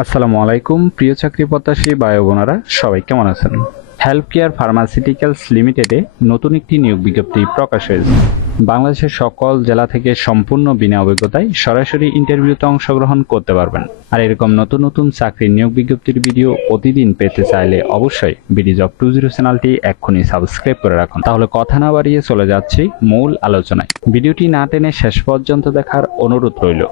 আসসালামু আলাইকুম, প্রিয় চাকরি প্রত্যাশী ও বোনেরা, সবাই কেমন আছেন? হেলথ কেয়ার ফার্মাসিউটিক্যালস লিমিটেডে নতুন একটি নিয়োগ বিজ্ঞপ্তি প্রকাশ হয়েছে। বাংলাদেশের সকল জেলা থেকে সম্পূর্ণ বিনা অভিজ্ঞতায় সরাসরি ইন্টারভিউতে অংশগ্রহণ করতে পারবেন। আর এরকম নতুন নতুন চাকরির নিয়োগ বিজ্ঞপ্তির ভিডিও প্রতিদিন পেতে চাইলে অবশ্যই বিডি জব টু জিরো চ্যানেলটি এক্ষুনি সাবস্ক্রাইব করে রাখুন। তাহলে কথা না বাড়িয়ে চলে যাচ্ছি মূল আলোচনায়। ভিডিওটি না টেনে শেষ পর্যন্ত দেখার অনুরোধ রইল।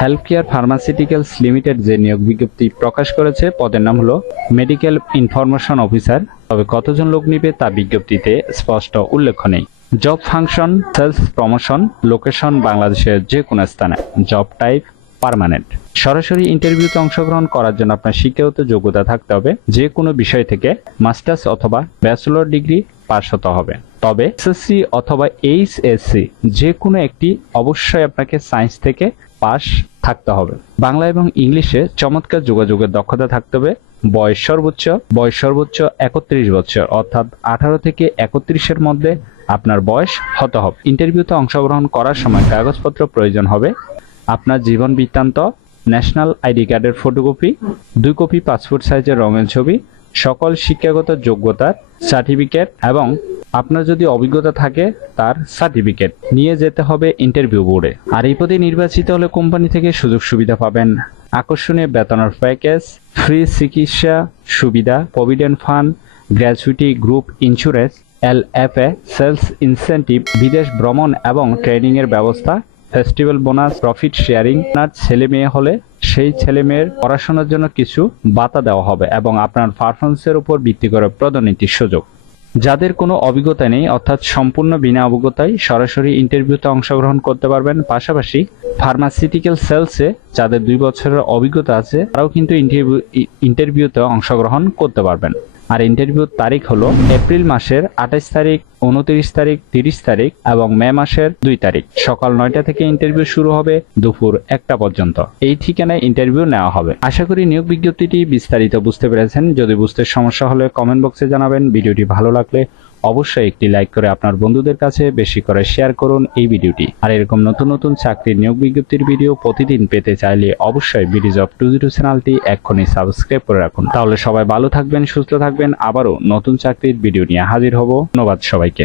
হেলথ কেয়ার ফার্মাসিউটিক্যালস লিমিটেড যে নিয়োগ বিজ্ঞপ্তি প্রকাশ করেছে, পদের নাম হলো মেডিকেল ইনফরমেশন অফিসার তবে কতজন লোক নিবে তা বিজ্ঞপ্তিতে স্পষ্ট উল্লেখ নেই। Job function sales promotion location বাংলাদেশের যে কোনো স্থানে। জব টাইপ পার্মানেন্ট সরাসরি ইন্টারভিউতে অংশগ্রহণ করার জন্য আপনার শিক্ষাগত যোগ্যতা থাকতে হবে। যে কোনো বিষয় থেকে মাস্টার্স অথবা ব্যাচেলর ডিগ্রি পাশ হতে হবে। তবে এসএসসি অথবা এইচএসসি যে কোনো একটি অবশ্যই আপনাকে সায়েন্স থেকে পাস থাকতে হবে। বাংলা এবং ইংলিশে চমৎকার যোগাযোগের দক্ষতা থাকতে হবে। বয়স সর্বোচ্চ বয়স সর্বোচ্চ একত্রিশ বছর, অর্থাৎ আঠারো থেকে একত্রিশের মধ্যে আপনার বয়স হতে হবে। ইন্টারভিউতে অংশগ্রহণ করার সময় কাগজপত্র প্রয়োজন হবে। আপনার জীবন বৃত্তান্ত, ন্যাশনাল আইডি কার্ডের ফটোকপি, দুই কপি পাসপোর্ট সাইজের রঙের ছবি, সকল শিক্ষাগত যোগ্যতার সার্টিফিকেট এবং আপনার যদি অভিজ্ঞতা থাকে, তার সার্টিফিকেট নিয়ে যেতে হবে ইন্টারভিউ বোর্ডে আর এই পদে নির্বাচিত হলে কোম্পানি থেকে সুযোগ সুবিধা পাবেন। আকর্ষণীয় বেতনের প্যাকেজ ফ্রি চিকিৎসা সুবিধা provident fund gratuity group insurance L F A sales incentive বিদেশ ভ্রমণ এবং ট্রেনিং এর ব্যবস্থা ফেস্টিভ্যাল বোনাস প্রফিট শেয়ারিং আপনার ছেলে মেয়ে হলে সেই ছেলে মেয়ের পড়াশোনার জন্য কিছু বাতা দেওয়া হবে এবং আপনার পারফরমেন্সের উপর ভিত্তি করে পদোন্নতির সুযোগ। যাদের কোনো অভিজ্ঞতা নেই, অর্থাৎ সম্পূর্ণ বিনা অভিজ্ঞতায় সরাসরি ইন্টারভিউতে অংশগ্রহণ করতে পারবেন। পাশাপাশি ফার্মাসিউটিক্যাল সেলসে যাদের দুই বছরের অভিজ্ঞতা আছে, তারাও কিন্তু ইন্টারভিউ ইন্টারভিউতে অংশগ্রহণ করতে পারবেন। আর ইন্টারভিউর তারিখ হলো এপ্রিল মাসের আঠাইশ তারিখ, উনত্রিশ তারিখ, তিরিশ তারিখ এবং মে মাসের দুই তারিখ। সকাল নয়টা থেকে ইন্টারভিউ শুরু হবে দুপুর একটা পর্যন্ত। এই ঠিকানায় ইন্টারভিউ নেওয়া হবে। আশা করি নিয়োগ বিজ্ঞপ্তিটি বিস্তারিত বুঝতে পেরেছেন। যদি বুঝতে সমস্যা হলে কমেন্ট বক্সে জানাবেন। ভিডিওটি ভালো লাগলে অবশ্যই একটি লাইক করে আপনার বন্ধুদের কাছে বেশি করে শেয়ার করুন এই ভিডিওটি। আর এরকম নতুন নতুন চাকরির নিয়োগ বিজ্ঞপ্তির ভিডিও প্রতিদিন পেতে চাইলে অবশ্যই বিডিজ অফ টু জিরো চ্যানেলটি এক্ষুনি সাবস্ক্রাইব করে রাখুন। তাহলে সবাই ভালো থাকবেন, সুস্থ থাকবেন, আবারও নতুন চাকরির ভিডিও নিয়ে হাজির হব। ধন্যবাদ সবাইকে।